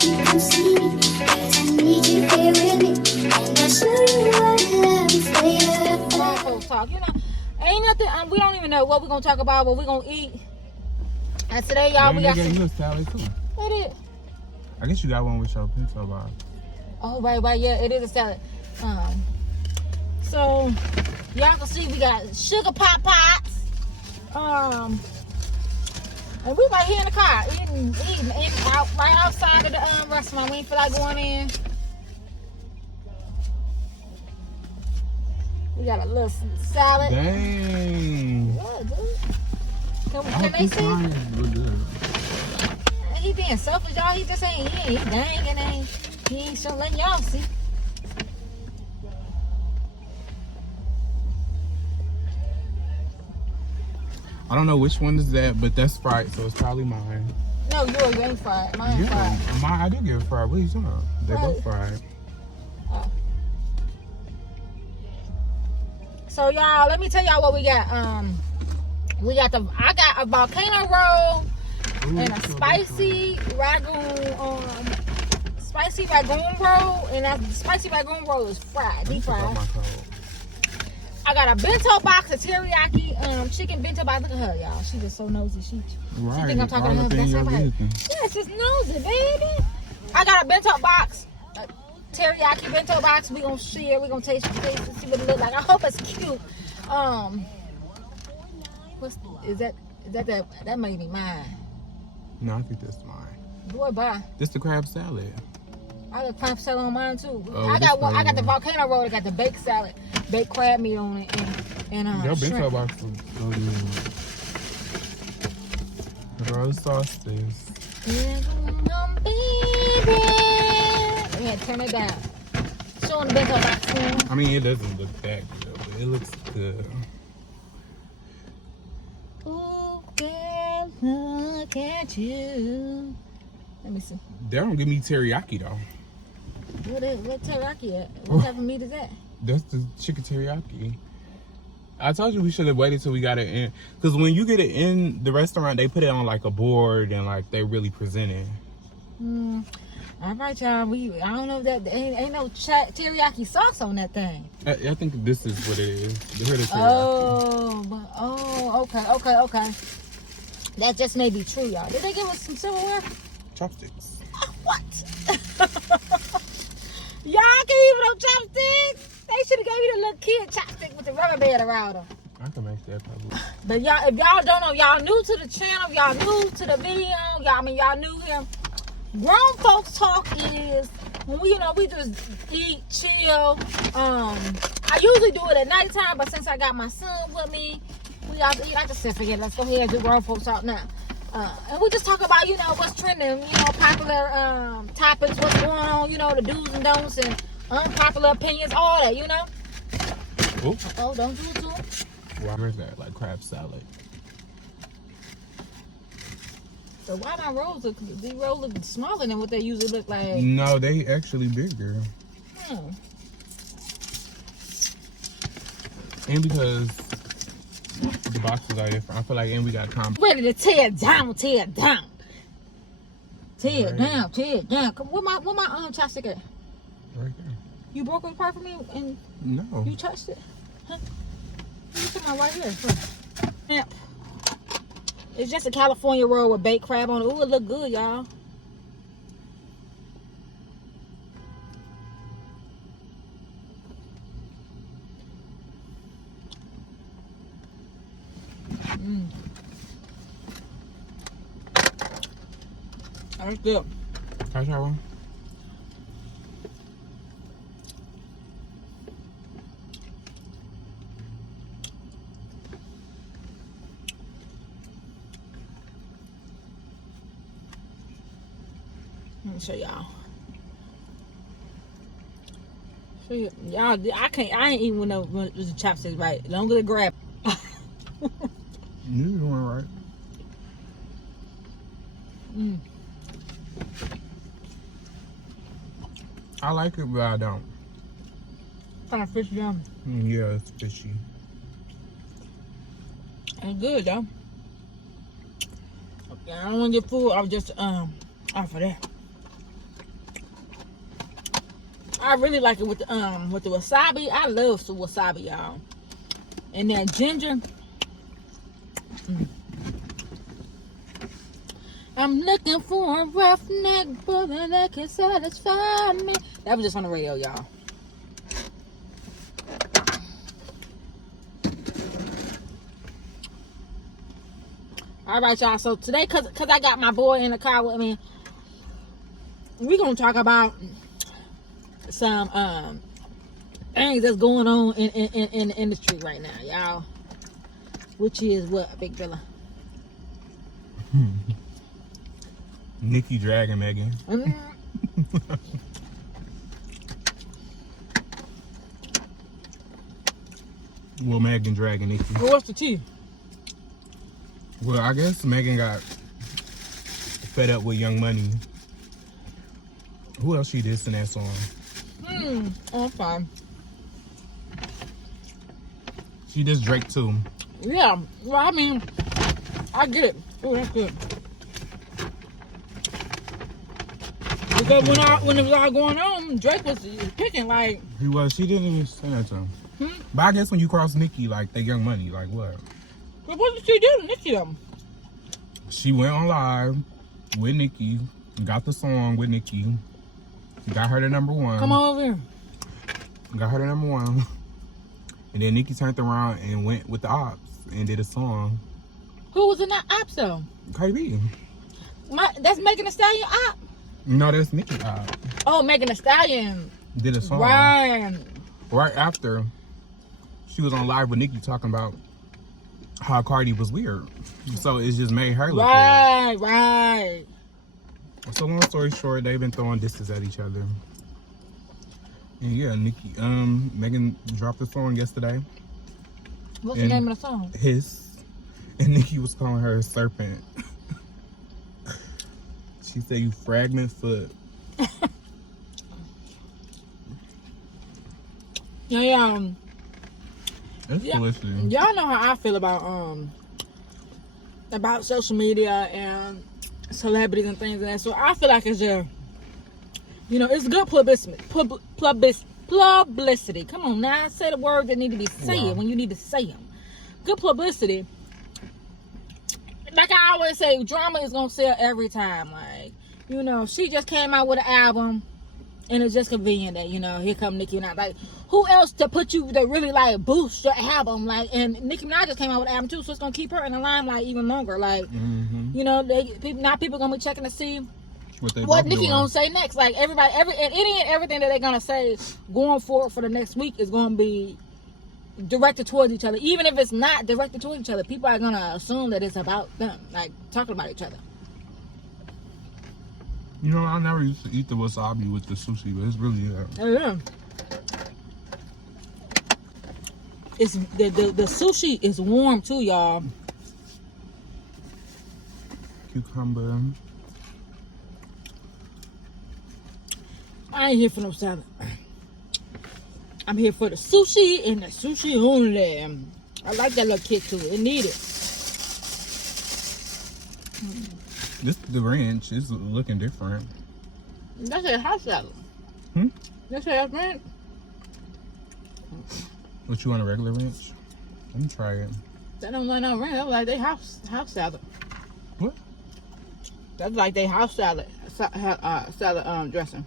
Folks talk, ain't nothing. We don't even know what we're gonna talk about, what we're gonna eat. And today, y'all, we got some. You a salad too. What is? I guess you got one with your pinto box. Oh, right, yeah, it is a salad. So y'all can see we got sugar pop pots. And we right here in the car eating out right outside of the restaurant. We ain't feel like going in. We got a little salad. Dang. Yeah, dude. Can they see? He being selfish, y'all. He just ain't. He dang and ain't. He ain't sure letting y'all see. I don't know which one is that, but that's fried, so it's probably mine. No, yours ain't fried. Mine fried. Mine, I do get fried. What are you talking about? They're both fried. So y'all, let me tell y'all what we got. I got a volcano roll and a spicy ragoon roll, and that spicy ragoon roll is fried, deep fried. I got a bento box of teriyaki chicken bento box. Look at her, y'all. She just so nosy. She think I'm talking to her. That's her right. Yeah, it's just nosy, baby. I got a bento box, a teriyaki bento box. We gonna share. We gonna taste and see what it look like. I hope it's cute. That may be mine. No, I think that's mine. Boy, bye. This the crab salad. I got crab salad on mine too. Oh, I got the volcano roll. I got the baked salad, baked crab meat on it, and your shrimp. bento box is so good. Rose sauces. Yeah, turn it down. Show them the bento box. I mean, it doesn't look that good, but it looks good. Oh, girl, look at you. Let me see. They don't give me teriyaki though. What teriyaki at? What type of meat is that? That's the chicken teriyaki. I told you we should have waited till we got it in. Because when you get it in the restaurant, they put it on like a board and like they really present it. All right, y'all. I don't know if that ain't no teriyaki sauce on that thing. I think this is what it is. Okay. That just may be true, y'all. Did they give us some silverware? Chopsticks. What? Y'all can't even no chopsticks. They should have gave you the little kid chopstick with the rubber band around them. I can make that probably. But y'all, if y'all don't know, y'all new to the channel, y'all new to the video, y'all new here. Grown folks talk is when we just eat, chill. I usually do it at nighttime, but since I got my son with me, we all eat. I just said, forget it. Let's go ahead and do grown folks talk now. And we just talk about, what's trending, popular topics, what's going on, the do's and don'ts and unpopular opinions, all that, Ooh. Oh, don't do it to him. Where's that? Like crab salad. So why my rolls look smaller than what they usually look like? No, they actually bigger. And because the boxes are different, I feel like, and we got ready to tear it down. Tear it down. Where my chopstick at? Right there. You broke it apart for me and No. you touched it? Huh? You talking about right here? Yeah. It's just a California roll with baked crab on it. Ooh, it look good, y'all. That's good. Can I try one? Let me show y'all. Y'all, I ain't eating with the chopsticks right. Long as they grab. You're doing right. I like it, but I don't. Kind of fishy, yum. Yeah, it's fishy. It's good though. Okay, I don't want to get full. I was just off of that. I really like it with the wasabi. I love some wasabi, y'all. And that ginger. I'm looking for a roughneck brother that can satisfy me. That was just on the radio, y'all. All right, y'all. So today, cause I got my boy in the car with me, we're gonna talk about some things that's going on in the industry right now, y'all. Which is what, Big Bella? Nicki dragging Megan. Well, Megan dragging Nicki. Well, what's the tea? Well, I guess Megan got fed up with Young Money. Who else she dissed in that song? Oh, fine. She dissed Drake too. Yeah, well, I mean, I get it. Oh, that's good. Because when it was all going on, Drake was picking like. He was. She didn't even say that to him. But I guess when you cross Nicki, like, they Young Money, like what? But what did she do to Nicki though? She went on live with Nicki, got the song with Nicki, got her to #1. Come on over here. Got her to #1. And then Nicki turned around and went with the ops and did a song. Who was in that op though? Cardi B. That's Megan Thee Stallion op? No, that's Nicki op. Oh, Megan Thee Stallion. Did a song. Right. Right after she was on live with Nicki talking about how Cardi was weird. So it just made her look weird. Right. So long story short, they've been throwing disses at each other. And yeah, Nicki, Megan dropped a song yesterday. What's the name of the song? Hiss. And Nicki was calling her a serpent. She said, "You fragment foot." Yeah, That's delicious. y'all know how I feel about social media and celebrities and things like that. So I feel like it's just, it's good publicity. Publicity. Come on now, say the words that need to be said when you need to say them. Good publicity. Like I always say, drama is gonna sell every time. Like, she just came out with an album, and it's just convenient that here come Nicki Minaj. Like, who else to put you to really like boost your album? Like, and Nicki Minaj just came out with an album too, so it's gonna keep her in the limelight even longer. Like, people gonna be checking to see what Nicki gonna say next. Like, everything that they're gonna say going forward for the next week is gonna be directed towards each other. Even if it's not directed towards each other, people are gonna assume that it's about them, like talking about each other. I never used to eat the wasabi with the sushi, but it's really Yeah. It's the sushi is warm too, y'all. Cucumber. I ain't here for no salad. I'm here for the sushi and the sushi only. I like that little kick to it. It need it. The ranch is looking different. That's a house salad. That's a ranch. What, you want a regular ranch? Let me try it. That don't like no ranch. That's like they house salad. What? That's like they house salad. Salad dressing.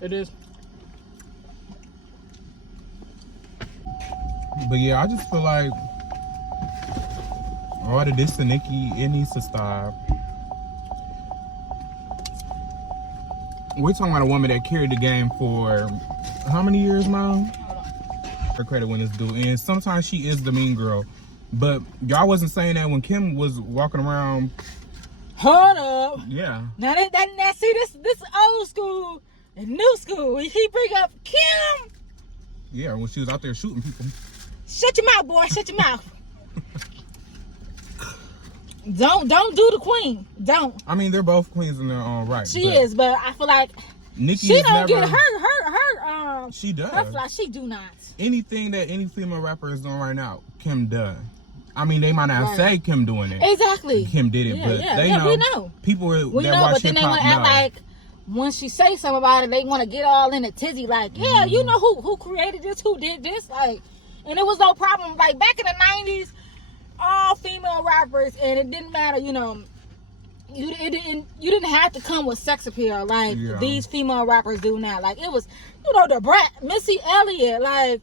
It is. But yeah, I just feel like all the diss to Nicki, it needs to stop. We're talking about a woman that carried the game for how many years now? Her credit when it's due. And sometimes she is the mean girl. But y'all wasn't saying that when Kim was walking around. Hold up. Yeah. Now see this old school and new school. He bring up Kim. Yeah, when she was out there shooting people. Shut your mouth, boy. Shut your mouth. Don't do the queen. Don't. I mean, they're both queens in their own right. She is, but I feel like Nicki she don't never, get her she does. her fly. She do not. Anything that any female rapper is doing right now, Kim does. I mean, they might not say Kim doing it. Exactly. Kim did it, but they know. We know. People that we know, watch but then they hip-hop want to act like when she say something about it, they want to get all in a tizzy, like, yeah, you know who created this, who did this, like, and it was no problem. Like back in the 90s, all female rappers, and it didn't matter, you know, you didn't have to come with sex appeal like these female rappers do now. Like it was, you know, the Brat, Missy Elliott, like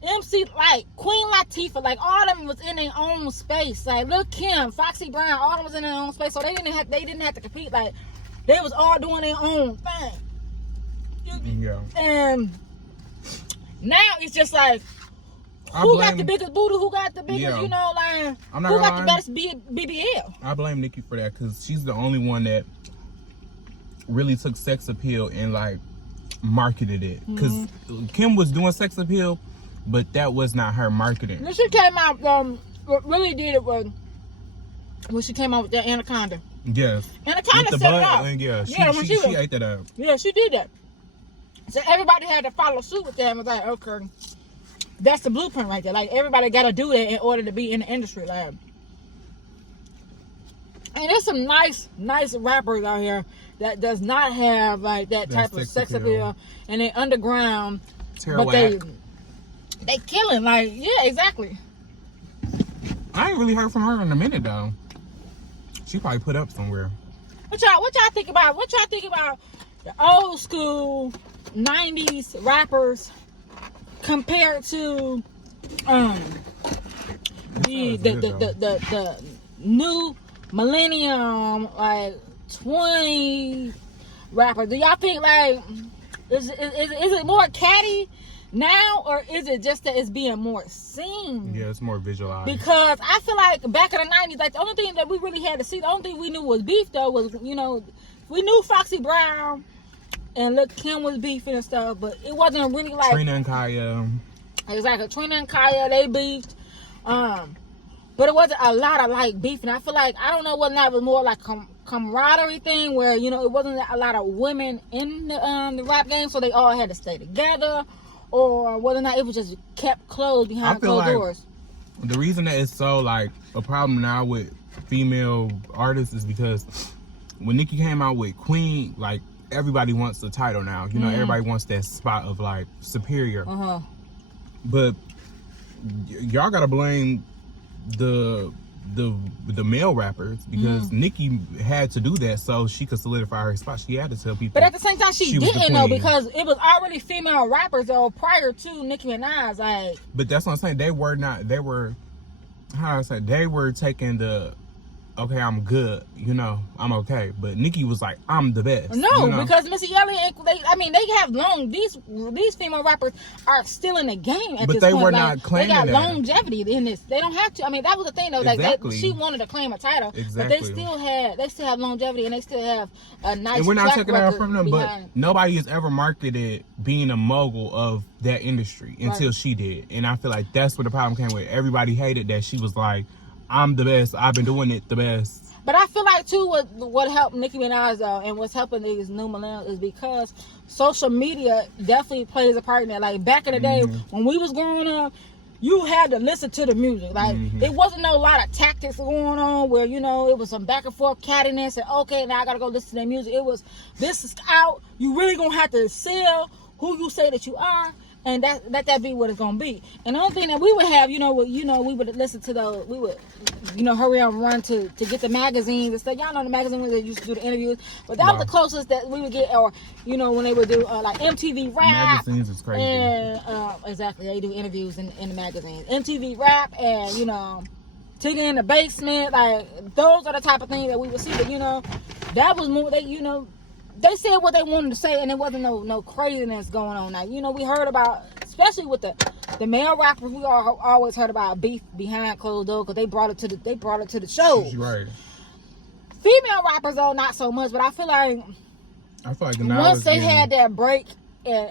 MC, like Queen Latifah, like all of them was in their own space. Like Lil Kim, Foxy Brown, all of them was in their own space, so they didn't have to compete. Like they was all doing their own thing. Yeah. And now it's just like, who got the biggest booty? Who got the biggest, you know, like, who got the best BBL? I blame Nicki for that because she's the only one that really took sex appeal and, like, marketed it. Because Kim was doing sex appeal, but that was not her marketing. When she came out, what really did it was when she came out with that Anaconda. Yes. Anaconda set it off. Yeah, she ate that up. Yeah, she did that. So everybody had to follow suit with that and was like, okay. That's the blueprint right there. Like everybody got to do that in order to be in the industry. Like, and there's some nice rappers out here that does not have like that type of sex appeal, and they underground, but they killing. Like, yeah, exactly. I ain't really heard from her in a minute though. She probably put up somewhere. What y'all think about? What y'all think about the old school '90s rappers compared to the new millennium, like 20 rappers? Do y'all think like is it more catty now, or is it just that it's being more seen? Yeah, it's more visualized. Because I feel like back in the 90s, like the only thing that we really had to see, the only thing we knew was beef though was, you know, we knew Foxy Brown and Lil Kim was beefing and stuff, but it wasn't really like Trina and Kaya. Exactly, Trina and Kaya, they beefed. But it wasn't a lot of like beefing. I feel like, I don't know whether or not it was more like camaraderie thing where, you know, it wasn't a lot of women in the rap game, so they all had to stay together, or whether or not it was just kept closed behind closed doors. The reason that it's so like a problem now with female artists is because when Nicki came out with Queen, like everybody wants the title now. You know, everybody wants that spot of like superior. But y'all gotta blame the male rappers because Nicki had to do that so she could solidify her spot. She had to tell people. But at the same time, she didn't though, because it was already female rappers though prior to Nicki Minaj. Like, but that's what I'm saying. They were how I say, they were taking the, okay, I'm good, you know, I'm okay. But Nicki was like, I'm the best. No, you know? because Missy Elliott, they have these female rappers are still in the game at but this they point. were like, not claiming that. They got that. longevity in this. They don't have to. I mean, that was the thing though. Exactly. Like she wanted to claim a title, exactly. But they still have longevity, and they still have a nice. And we're not taking that from them, behind. but nobody has ever marketed being a mogul of that industry until she did. And I feel like that's where the problem came with. Everybody hated that she was like, I'm the best. I've been doing it the best. But I feel like too, what helped Nicki Minaj though, and what's helping these new millennials is because social media definitely plays a part in that. Like back in the day when we was growing up, you had to listen to the music. Like it wasn't a lot of tactics going on where, you know, it was some back and forth cattiness and okay, now I gotta go listen to their music. It was, this is out. You really gonna have to sell who you say that you are. And that be what it's gonna be. And the only thing that we would have, we would listen to we would, hurry up and run to get the magazines and stuff. Y'all know the magazine when they used to do the interviews, but that was the closest that we would get. Or when they would do like MTV Rap. Magazines is crazy. And exactly, they do interviews in the magazines. MTV Rap and Tigger in the Basement. Like those are the type of things that we would see. But that was more they said what they wanted to say, and there wasn't no craziness going on. Like, we heard about, especially with the male rappers, we always heard about beef behind closed doors because they brought it to the show. Right. Female rappers though, not so much. But I feel like once they had that break, and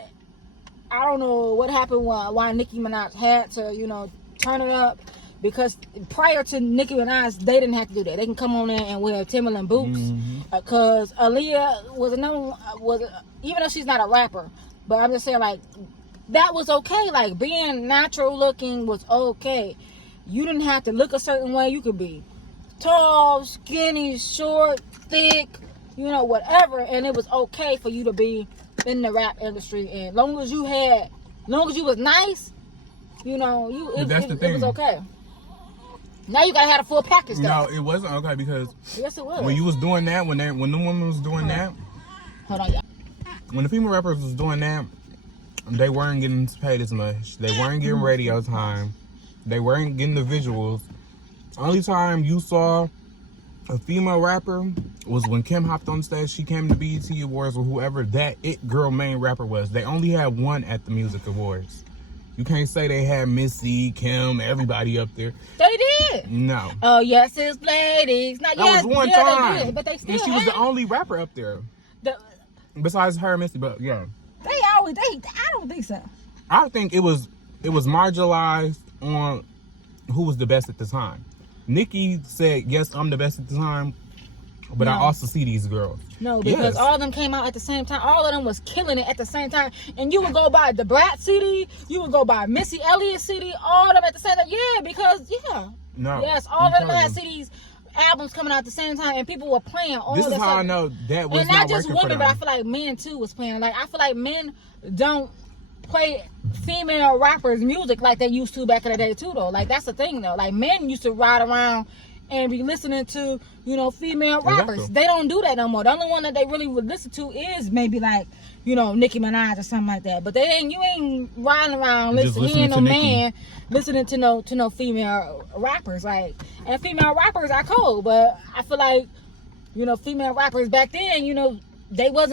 I don't know what happened why Nicki Minaj had to turn it up. Because prior to Nicki Minaj, they didn't have to do that. They can come on there and wear Timberland boots. Because Aaliyah was even though she's not a rapper, but I'm just saying, like, that was okay. Like, being natural looking was okay. You didn't have to look a certain way. You could be tall, skinny, short, thick. you know, whatever, and it was okay for you to be in the rap industry, and long as you was nice, you know, it was okay. Now you gotta have a full package though. No, it wasn't okay because yes, it was. when you was doing that, when the woman was doing that, hold on, y'all. When the female rappers was doing that, they weren't getting paid as much. They weren't getting radio time. They weren't getting the visuals. Only time you saw a female rapper was when Kim hopped on stage. She came to BET Awards or whoever that it girl main rapper was. They only had one at the music awards. You can't say they had Missy, Kim, everybody up there. They did. No. Oh yes, it's ladies. Now, That was one time. They did, but they still. And she was the only rapper up there. Besides her and Missy, but yeah. I don't think so. I think it was marginalized on who was the best at the time. Nicki said, yes, I'm the best at the time, but I also see these girls. No, because all of them came out at the same time. All of them was killing it at the same time. And you would go by the Brat CD, you would go by Missy Elliott CD, all of them at the same time. Yeah, because, No. Yes, all of them had CDs, albums coming out at the same time, and people were playing all this of is how I know that was and not just working women, for them. but I feel like men too was playing. Like I feel like men don't play female rappers' music like they used to back in the day too, though. Like that's the thing, though. Like men used to ride around and be listening to, you know, female rappers. Exactly. They don't do that no more. The only one that they really would listen to is maybe like, you know, Nicki Minaj or something like that. But you ain't riding around listening to man listening to no female rappers. Like, and female rappers are cool, but I feel like, you know, female rappers back then, you know, they was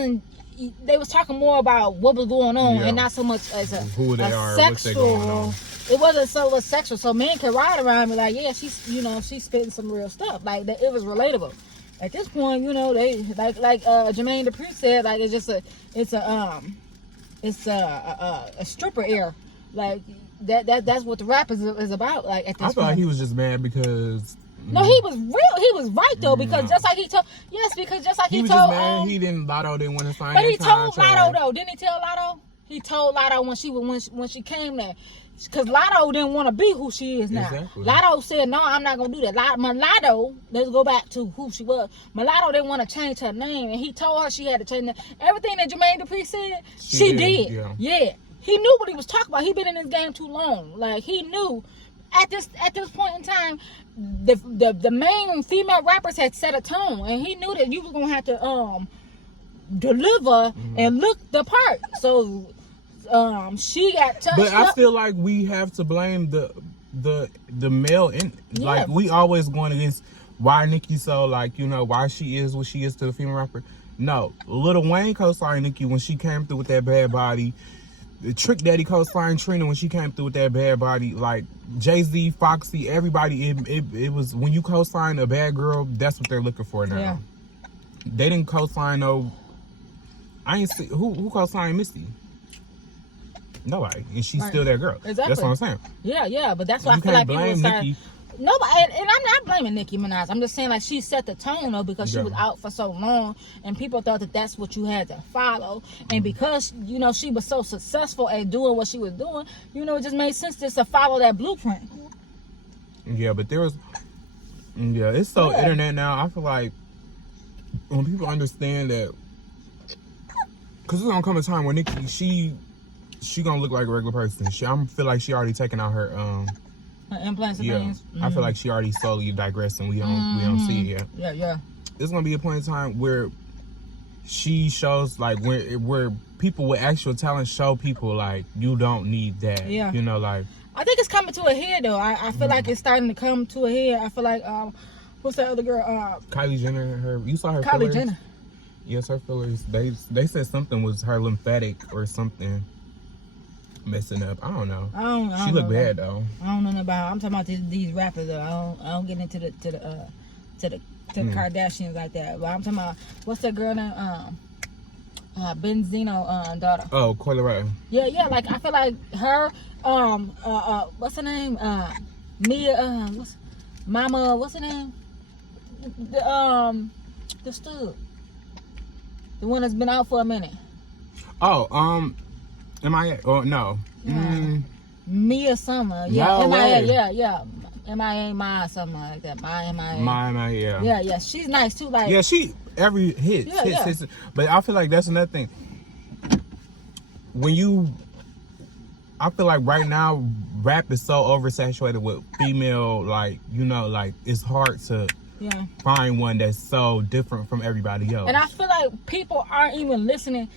talking more about what was going on and not so much as who they are, what's they going on. It wasn't so much sexual, so men could ride around and be like, yeah, she's spitting some real stuff. Like it was relatable. At this point, you know, they like Jermaine Dupri said, like it's a stripper era. Like that's what the rap is about. Like at this point, I feel like he was just mad because. No, he was real. He was right though, because just like he told, he was just mad. He didn't. Lotto didn't want to sign. But he told Lotto though, didn't he tell Lotto? He told Lotto when she came there, because Lotto didn't want to be who she is now. Exactly. Lotto said, "No, I'm not gonna do that." Lotto, let's go back to who she was. Lotto didn't want to change her name, and he told her she had to change it. Everything that Jermaine Dupri said, she did. Yeah. He knew what he was talking about. He been in this game too long. Like he knew. At this point in time, the main female rappers had set a tone, and he knew that you was gonna have to deliver and look the part. So she got touched. But I feel like we have to blame the male like we always going against why Nicki so like, you know, why she is what she is to the female rapper. No, Lil Wayne co-signed Nicki when she came through with that Bad Body. The Trick Daddy co-signed Trina when she came through with that Bad Body. Like Jay-Z, Foxy, everybody. It was when you co-sign a bad girl, that's what they're looking for now. Yeah. They didn't co-sign no. I ain't see who co-signed Missy. Nobody, and she's still that girl. Exactly. That's what I'm saying. Yeah, but that's why you I feel like people blame Nicki. No, but and I'm not blaming Nicki Minaj. I'm just saying like she set the tone though, because she was out for so long and people thought that that's what you had to follow. And because, you know, she was so successful at doing what she was doing, you know, it just made sense just to follow that blueprint. Yeah, but there was, it's so internet now. I feel like when people understand that, because there's gonna come a time where Nicki, she gonna look like a regular person. I feel like she already taken out her implants and things. I feel like she already slowly digressed and we don't see it yet. Yeah. There's gonna be a point in time where she shows like where people with actual talent show people like you don't need that. Yeah. You know, like I think it's coming to a head though. I feel like it's starting to come to a head. I feel like what's that other girl? Kylie Jenner. You saw her Kylie fillers? Jenner. Yes, her fillers. They said something was her lymphatic or something messing up. I don't know. She looked bad though. I don't know about. I'm talking about these rappers though. I don't get into the Kardashians like that. But I'm talking about what's that girl name? Benzino daughter. Oh, Coi Leray. Yeah. Like I feel like her. What's her name? Mia. What's her name? The stud. The one that's been out for a minute. Oh, MIA. Oh no. Mia Summer. Yeah. No MIA. way. Yeah. MIA, Ma, something like that. My MIA. My, yeah. Yeah. She's nice too. Like, yeah, she every hit, hits. But I feel like that's another thing. I feel like right now rap is so oversaturated with female, like, you know, like it's hard to find one that's so different from everybody else. And I feel like people aren't even listening.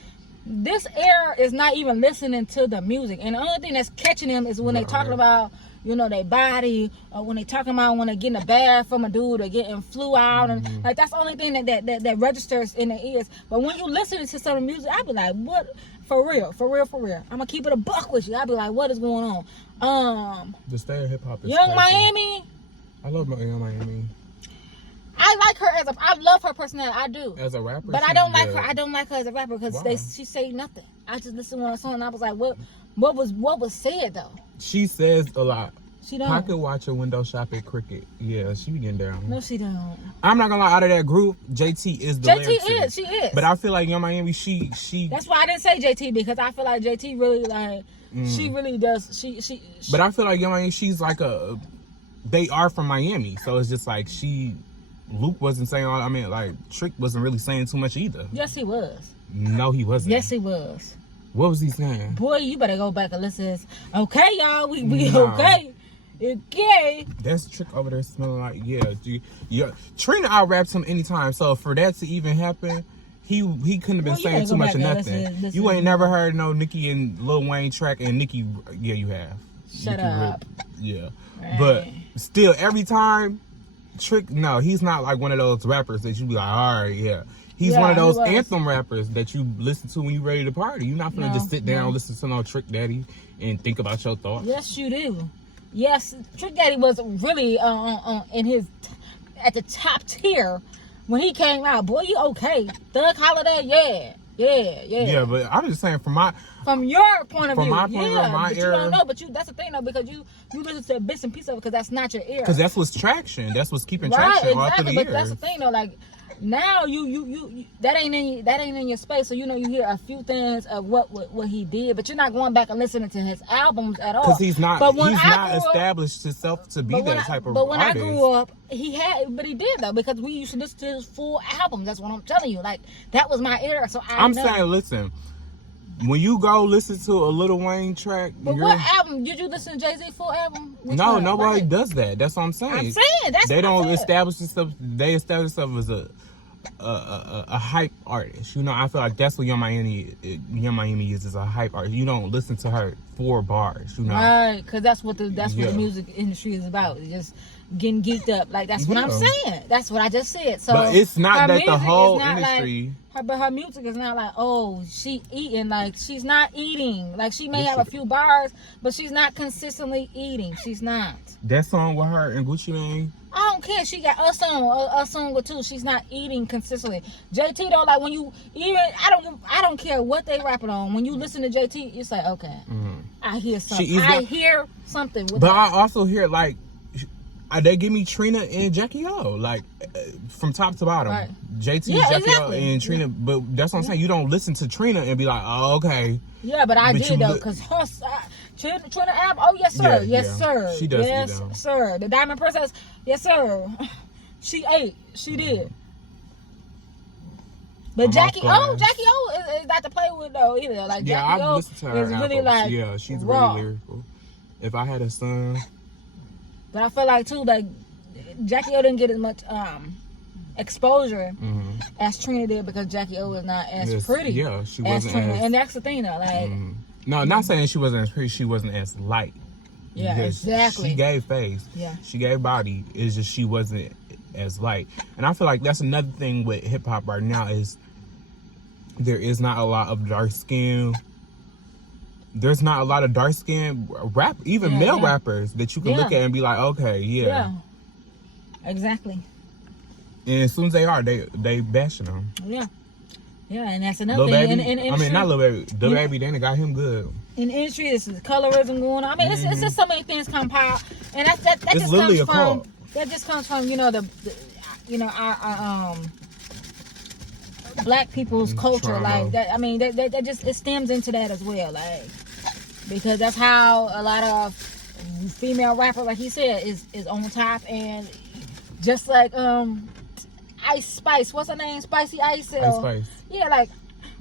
This era is not even listening to the music. And the only thing that's catching them is when they talking about, you know, their body, or when they talking about when they getting a bath from a dude or getting flew out, and like that's the only thing that registers in their ears. But when you listen to some of the music, I be like, what? For real. I'm gonna keep it a buck with you. I be like, what is going on? The state of hip hop is Young crazy. Miami. I love Young Miami. I like her I love her personality. I do. As a rapper, but I don't like her. I don't like her as a rapper because she say nothing. I just listened to one song and I was like, what was said though? She says a lot. She don't. Pocket watcher, window shop at Cricket. Yeah, she be getting down. No, she don't. I'm not gonna lie. Out of that group, JT is the lyricist. She is. But I feel like Young Miami, she. That's why I didn't say JT, because I feel like JT really like. She really does. She. But I feel like Young Miami, she's like they are from Miami, so it's just like Luke wasn't saying all. I mean, like Trick wasn't really saying too much either. Yes, he was. No, he wasn't. Yes, he was. What was he saying? Boy, you better go back and listen. Okay, y'all, we okay. Okay. That's Trick over there smelling like Trina out raps him anytime. So for that to even happen, he couldn't have been saying too much of nothing. Listen. You ain't never heard no Nicki and Lil Wayne track, and Nicki, yeah, you have. Shut Nicki up. Yeah, right. But still, every time Trick, no, he's not like one of those rappers that you be like, all right, yeah. He's one of those anthem rappers that you listen to when you ready to party. You're not gonna just sit down, listen to no Trick Daddy, and think about your thoughts. Yes, you do. Yes, Trick Daddy was really in his at the top tier when he came out. Boy, you okay? Thug Holiday, yeah. Yeah, but I'm just saying from your point of view, my point of view, my but era. You don't know, but that's the thing though, because you listen to bits and pieces of it because that's not your era. Because that's what's traction. That's what's keeping traction all through the years. But that's the thing though, like. Now you that ain't in your space, so you know you hear a few things of what he did, but you're not going back and listening to his albums at all. Because he's not established himself to be that type of artist. But when I grew up, he did though, because we used to listen to his full albums. That's what I'm telling you. Like that was my era. So I'm saying, listen. When you go listen to a Lil Wayne track, but what album did you listen to? Jay-Z full album? No, nobody does that. That's what I'm saying. I'm saying they don't establish themselves. They establish themselves as a hype artist. You know, I feel like that's what Young Miami is a hype artist. You don't listen to her 4 bars. You know, right? Because that's what the music industry is about. It's just getting geeked up. Like that's what I'm saying. That's what I just said. So, but it's not that the whole industry. But her music is not like, oh, she eating. Like she's not eating. Like she may have a few bars, but she's not consistently eating. She's not. That song with her and Gucci Mane. I don't care. She got a song or two. She's not eating consistently. JT though, like when you even, I don't care what they rapping on. When you listen to JT, it's like, okay, I hear something. I hear something. But I also hear like. They give me Trina and Jackie O, like from top to bottom. Right. JT, Jackie O, and Trina. But that's what I'm saying. You don't listen to Trina and be like, oh, okay. Yeah, but I did though, because Trina album. Oh yes, sir. Yes, sir. She does. Yes, sir. The Diamond Princess. Yes, sir. She ate. She did. But Jackie O is not to play with though either. Like Jackie O is really like she's raw. really lyrical. If I had a son. But I feel like too, like Jackie O didn't get as much exposure as Trina did, because Jackie O is not as pretty. Yeah, she as wasn't Trina, and that's the thing though. Like, no, not saying she wasn't as pretty. She wasn't as light. Yeah, exactly. She gave face. Yeah, she gave body. It's just she wasn't as light. And I feel like that's another thing with hip hop right now is there is not a lot of dark skin. There's not a lot of dark skinned rap, even male rappers that you can look at and be like, okay, yeah, exactly. And as soon as they bashing them. Yeah, and that's another thing. Baby, not Lil Baby. The Baby, they got him good. In the industry, this is colorism going on. I mean, it's just so many things compiled, and that just literally comes from that just comes from our Black people's culture, trauma. Like that. I mean, that just it stems into that as well, like because that's how a lot of female rapper, like he said, is on top. And just like Ice Spice, what's her name? Spicy Ice. Ice Spice. Yeah, like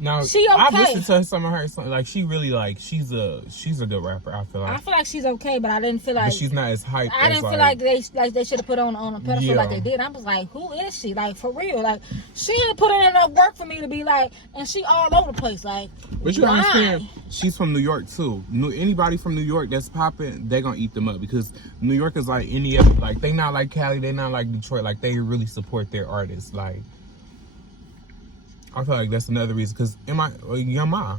now she okay. I've listened to some of her songs. Like she really like she's a good rapper. I feel like she's okay, but I didn't feel like but she's not as hyped. I didn't feel like they should have put her on a pedestal like they did. I was like, who is she? Like for real? Like she ain't putting in enough work for me to be like, and she all over the place. Like, but you understand, she's from New York too. Anybody from New York that's popping, they gonna eat them up because New York is like any other. Like they not like Cali, they not like Detroit. Like they really support their artists. Like I feel like that's another reason because Young Ma.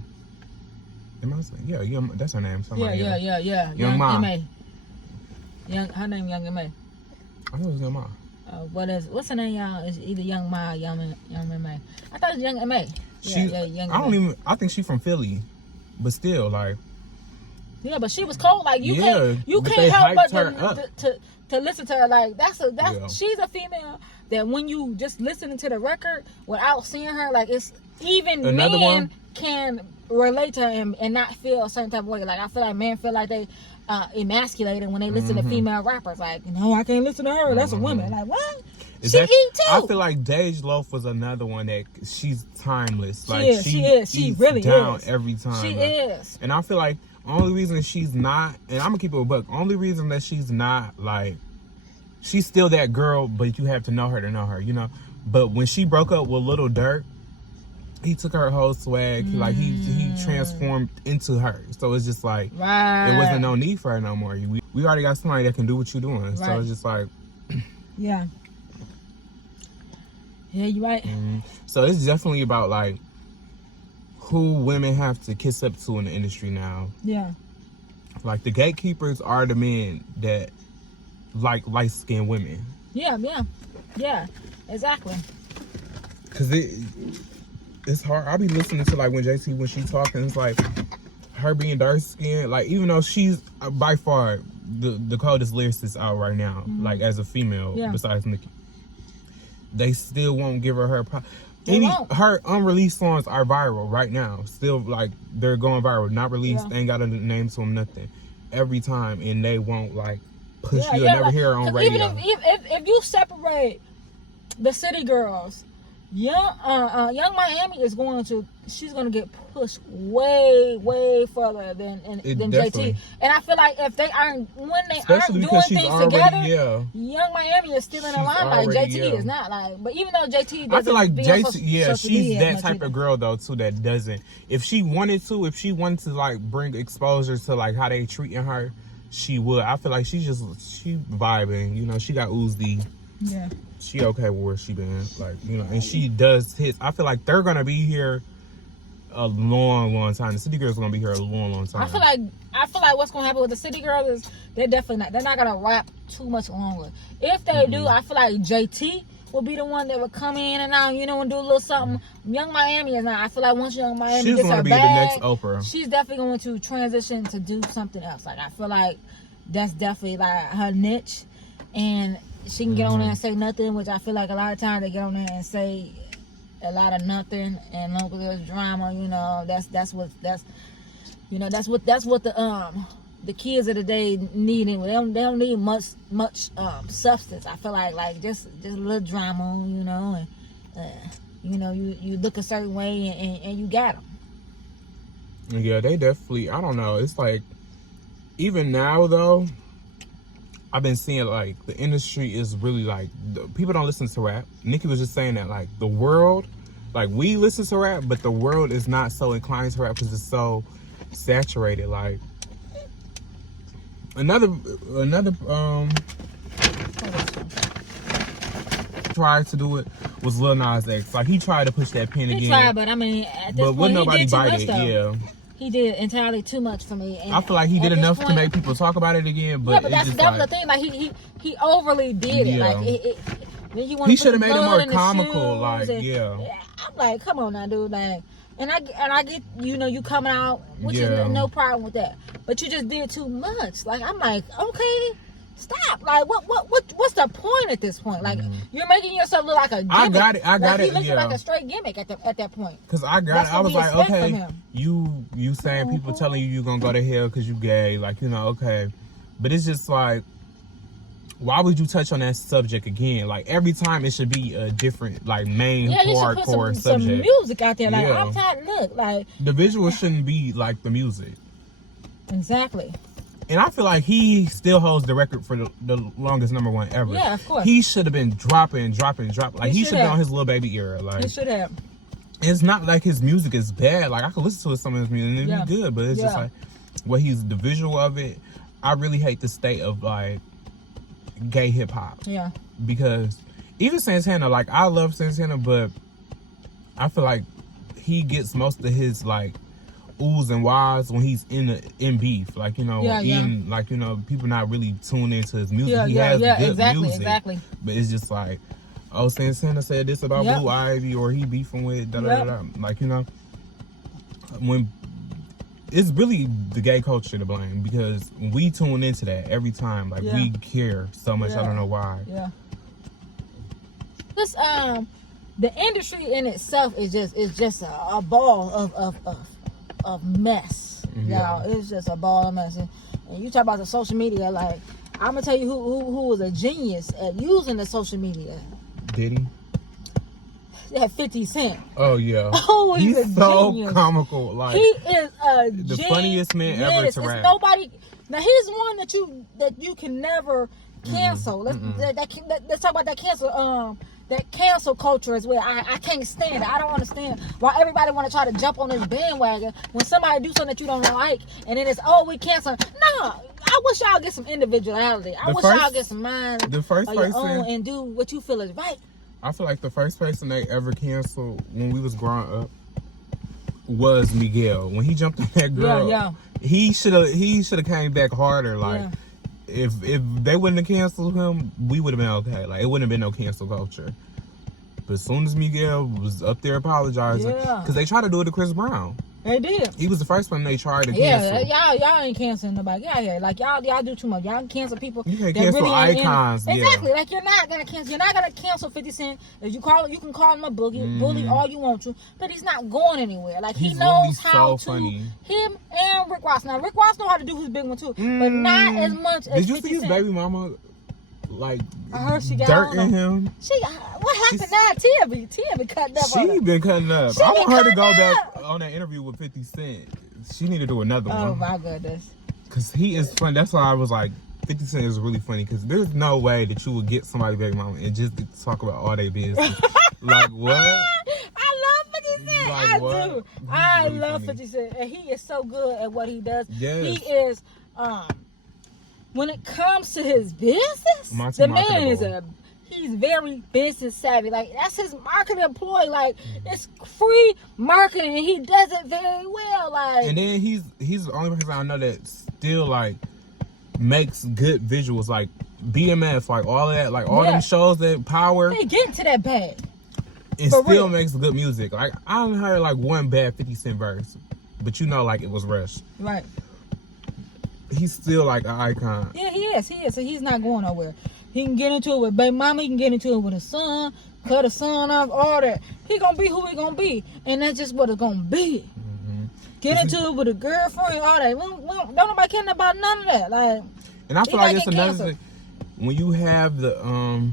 Yeah, Young, that's her name. Yeah. Young Ma. Her name Young M.A. I thought it was Young Ma. What's her name, y'all? It's either Young Ma or Young M.A. I thought it was Young M.A. Young I think she's from Philly, but still, like. Yeah, but she was cold. Like you can't help but to listen to her. Like she's a female that when you just listening to the record without seeing her, like it's even another men one can relate to her and not feel a certain type of way. Like I feel like men feel like they emasculated when they listen to female rappers. Like, no, I can't listen to her. That's a woman. Like what? She eat too. I feel like Dej Loaf was another one that she's timeless. She is. She really down is. Every time. She is. And I feel like only reason she's not, and I'm gonna keep it a buck. Only reason that she's not like, she's still that girl, but you have to know her, you know. But when she broke up with Lil Durk, he took her whole swag. Like he transformed into her. So it's just like it wasn't no need for her no more. We already got somebody that can do what you're doing. Right. So it's just like yeah, you're right. So it's definitely about like who women have to kiss up to in the industry now. Yeah. Like the gatekeepers are the men that like light-skinned women. Yeah, exactly. Cause it's hard. I be listening to like when she talking, it's like her being dark skinned. Like even though she's by far the coldest lyricist out right now, like as a female besides Nicki, they still won't give her her unreleased songs are viral right now. Still like they're going viral, not released. Ain't got a name to them, nothing. Every time, and they won't like push you. Never hear her on radio. Even if you separate the city girls, Young Miami is she's going to get pushed way further than JT. And I feel like if they aren't doing things together, Young Miami is still in the limelight. JT is not like. But even though JT, I feel like JT, she's that type of girl though too that doesn't. If she wanted to like bring exposure to like how they treating her, she would. I feel like she vibing. You know, she got Uzi. Yeah. She okay with where she been, like, you know, and she does hits. I feel like they're gonna be here a long time. The City Girls are gonna be here a long time. I feel like what's gonna happen with the City Girls is they're not gonna rap too much longer. If they do, I feel like JT will be the one that would come in and out, you know, and do a little something. Young Miami is not. I feel like once Young Miami gets her bag, the next Oprah. She's definitely going to transition to do something else. Like I feel like that's definitely like her niche, and she can get on there and say nothing, which I feel like a lot of times they get on there and say a lot of nothing, and long as there's drama, you know, that's what the kids of the day needing. They don't need much substance. I feel like just a little drama, you know, and you know you look a certain way and you got them. Yeah, they definitely. I don't know. It's like even now though, I've been seeing like the industry is really like people don't listen to rap. Nicki was just saying that like the world, like we listen to rap, but the world is not so inclined to rap because it's so saturated. Like another tried to do it was Lil Nas X. Like he tried to push that pen again. He tried, but I mean at this point nobody he did too much, bite it. Yeah. He did entirely too much for me. And I feel like he did enough to make people talk about it again, but that was the thing. Like he overly did it. Like he should have made it more comical. Like I'm like, come on now, dude. Like, and I get you coming out, which is no problem with that. But you just did too much. Like I'm like, okay, stop. Like what's the point at this point? Like you're making yourself look like a gimmick. I got it. He looked like a straight gimmick at that point. Cause I got it. I was like, okay, you saying people telling you gonna go to hell cause you gay, like, you know, okay. But it's just like, why would you touch on that subject again? Like every time it should be a different, like main hardcore subject. Some music out there. Like Yeah. I'm tired. Look, like The visual shouldn't be like the music. exactly. And I feel like he still holds the record for the longest #1 ever. Yeah, of course. He should have been dropping. Like he should have been have. on his Lil Baby era. Like You should have. it's not like his music is bad. Like I could listen to some of his music and it'd be good, but it's just Yeah. like the visual of it. I really hate the state of like gay hip hop. Yeah. Because even Santana, like I love Santana, but I feel like he gets most of his like oohs and wahs when he's in beef, like like people not really tuned into his music. He has good music, but it's just like, oh, Santana said this about Blue Ivy, or he beefing with da da da. Like when it's really the gay culture to blame, because we tune into that every time. Like we care so much. I don't know why. Yeah. This the industry in itself is just a ball of mess, y'all. It's just a ball of mess. And you talk about the social media, like I'm gonna tell you who was a genius at using the social media. Did he? Yeah, 50 Cent. Oh yeah. Oh, he's a so genius. Comical. Like he is the funniest man ever to rap. Nobody. Now he's one that you can never cancel. Let's talk about that cancel. That cancel culture is where I can't stand it. I don't understand why everybody want to try to jump on this bandwagon when somebody do something that you don't like, and then it's we cancel. No, I wish y'all get some individuality. I wish y'all get some mind of your own and do what you feel is right. I feel like the first person they ever canceled when we was growing up was Miguel. When he jumped on that girl, he should have came back harder. Like if they wouldn't have canceled him, we would have been okay. Like it wouldn't have been no cancel culture. But as soon as Miguel was up there apologizing, because they tried to do it to Chris Brown. They did. He was the first one they tried to cancel. Y'all ain't canceling nobody. Get out here. Like y'all do too much. Y'all can cancel people. You can't cancel really icons. Exactly. Like you're not gonna cancel. You're not gonna cancel 50 Cent. If you can call him a bully all you want to, but he's not going anywhere. Like he knows really how to. Funny. Him and Rick Ross. Now Rick Ross know how to do his big one too, but not as much as. Did you see his baby mama? Like I heard she got dirting him. What happened now? Tia be cutting up. She been cutting up. I want her to go back on that interview with 50 Cent. She need to do another one. Oh my goodness. Cause he is funny. That's why I was like, 50 Cent is really funny. Cause there's no way that you would get somebody baby mama and just get to talk about all their business. Like what? I love 50 Cent. Like, I what? do. He's I really love funny. 50 Cent, and he is so good at what he does. Yes. He is. When it comes to his business, Monty the man marketable. He's very business savvy. Like that's his marketing employee. Like it's free marketing, and he does it very well. Like, and then he's the only person I know that still like makes good visuals, like BMF, like all of that, like all them shows that Power. They get into that bag. It still makes good music. Like I haven't heard like one bad 50 Cent verse, but like it was rushed. Right. He's still like an icon. Yeah, he is. So he's not going nowhere. He can get into it with baby mama. He can get into it with his son. Cut his son off. All that. He gonna be who he gonna be, and that's just what it's gonna be. Mm-hmm. Get into it with a girlfriend. All that. Don't nobody care about none of that. Like. And I feel like it's another thing. When you have the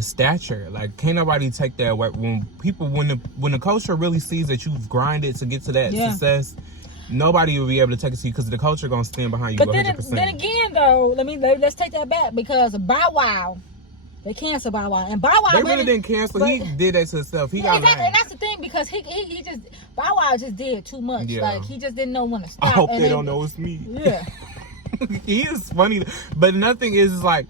stature, like can't nobody take that away. When the culture really sees that you've grinded to get to that success. Nobody will be able to take it to you because the culture gonna stand behind you. But 100%. Then again, though, let's take that back because Bow Wow, they canceled Bow Wow, and Bow Wow they really didn't cancel. He did that to himself. He got exactly, mad. and that's the thing because he just Bow Wow just did too much. Yeah. Like he just didn't know when to stop. I hope they don't know it's me. Yeah, he is funny, but another thing is like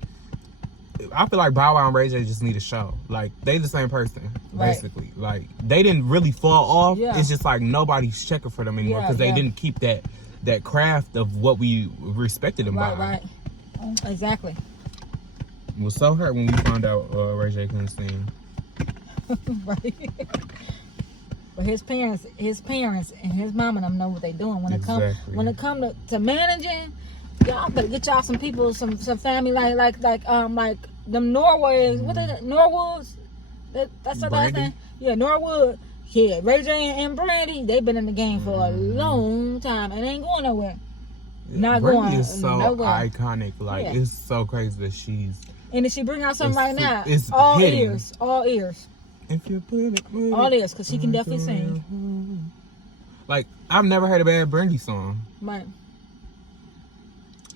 I feel like Bow Wow and Ray J just need a show. Like they the same person, basically. Like they didn't really fall off. Yeah. It's just like nobody's checking for them anymore because they didn't keep that craft of what we respected them by. Right. Exactly. Was so hurt when we found out Ray J couldn't sing. Right. But his parents and his mom and them know what they doing when it come to managing. Y'all better get y'all some people, some family like them Norwoods. What they Norwoods? That's the last name. Yeah, Norwood. Yeah, Ray J and Brandy. They've been in the game for a long time and ain't going nowhere. not Brandy going. is so nowhere. iconic. Like, it's so crazy that she's. And if she bring out something right now, it's all hitting. ears, all ears. If you put it, All ears, because she can definitely sing. Like, I've never heard a bad Brandy song. Right.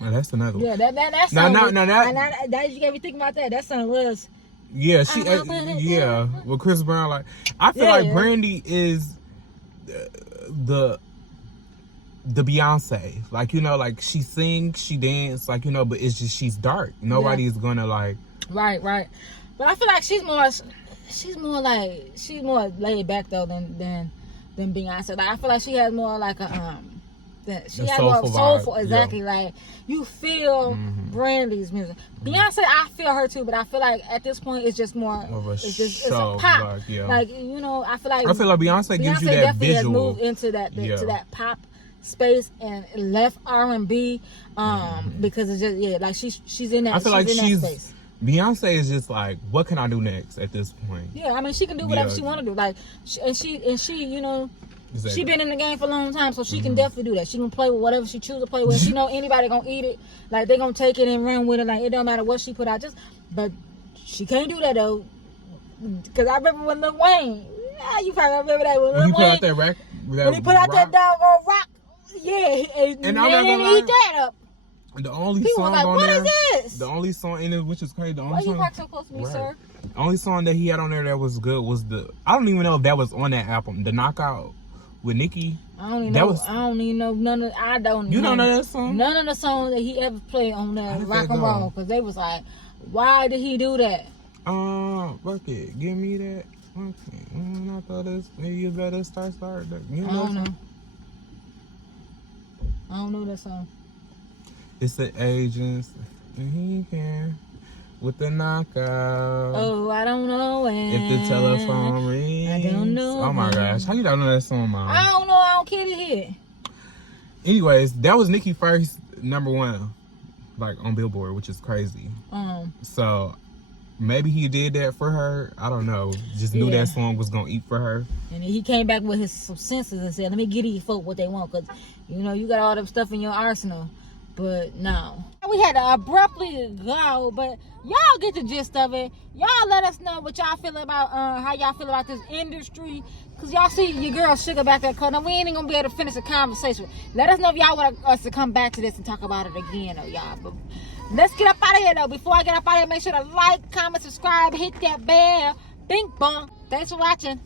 Oh, that's another one. Yeah, that No, song. no, was- no, that you gave me thinking about that. That song was. Yeah, she. Yeah, with Chris Brown. Like, I feel like Brandy is the Beyonce. Like, you know, like she sings, she dance, like, you know, but it's just she's dark. Nobody is gonna like. Right. But I feel like she's more laid back though than Beyonce. Like I feel like she has more like a she has more soulful. Exactly. Yeah. Like you feel Brandy's music. Beyonce, I feel her too, but I feel like at this point it's just more of a it's just show, it's a pop. like, yeah. Like you know, I feel like Beyonce gives you that definitely visual. has moved into that to that pop space and left R&B because it's just like she's in that. I feel like she's that space. Beyonce is just like, what can I do next at this point? Yeah, I mean she can do whatever she want to do. Like she you know. Exactly. She been in the game for a long time, so she can definitely do that. She can play with whatever she choose to play with. She know anybody gonna eat it. Like they gonna take it and run with it. Like it don't matter what she put out. But she can't do that though. Cause I remember when Lil Wayne. Yeah, you probably remember that when Lil Wayne. Put out that record. When he put out that doggone rock. Yeah, and I'm not gonna eat that up. The only People song was like, on what there. is this? The only song in it, which is crazy. The only Why song. you park so close to me, sir? The only song that he had on there that was good was I don't even know if that was on that album. The Knockout. With Nicki, I don't even know. I don't even know none of. I don't. You don't know that song? None of the songs that he ever played on that rock and roll, because they was like, why did he do that? Fuck it, give me that. Okay, I thought this. Maybe you better start. You know I don't know. I don't know that song. It's the agents. He can. With the knockout. Oh, I don't know when. If the telephone rings. I don't know. Oh my gosh. How you don't know that song, Mom? I don't know. I don't care to hear. Anyways, that was Nicki's first #1, like on Billboard, which is crazy. So maybe he did that for her. I don't know. Just knew that song was gonna eat for her. And then he came back with some senses and said, "Let me get these folk what they want, cause you know you got all them stuff in your arsenal." But no, we had to abruptly go. But y'all get the gist of it. Y'all let us know what y'all feel about how y'all feel about this industry. Cause y'all see your girl Sugar back there cutting. We ain't gonna be able to finish the conversation. Let us know if y'all want us to come back to this and talk about it again, though, y'all. But let's get up out of here, though. Before I get up out of here, make sure to like, comment, subscribe, hit that bell, bing bong. Thanks for watching.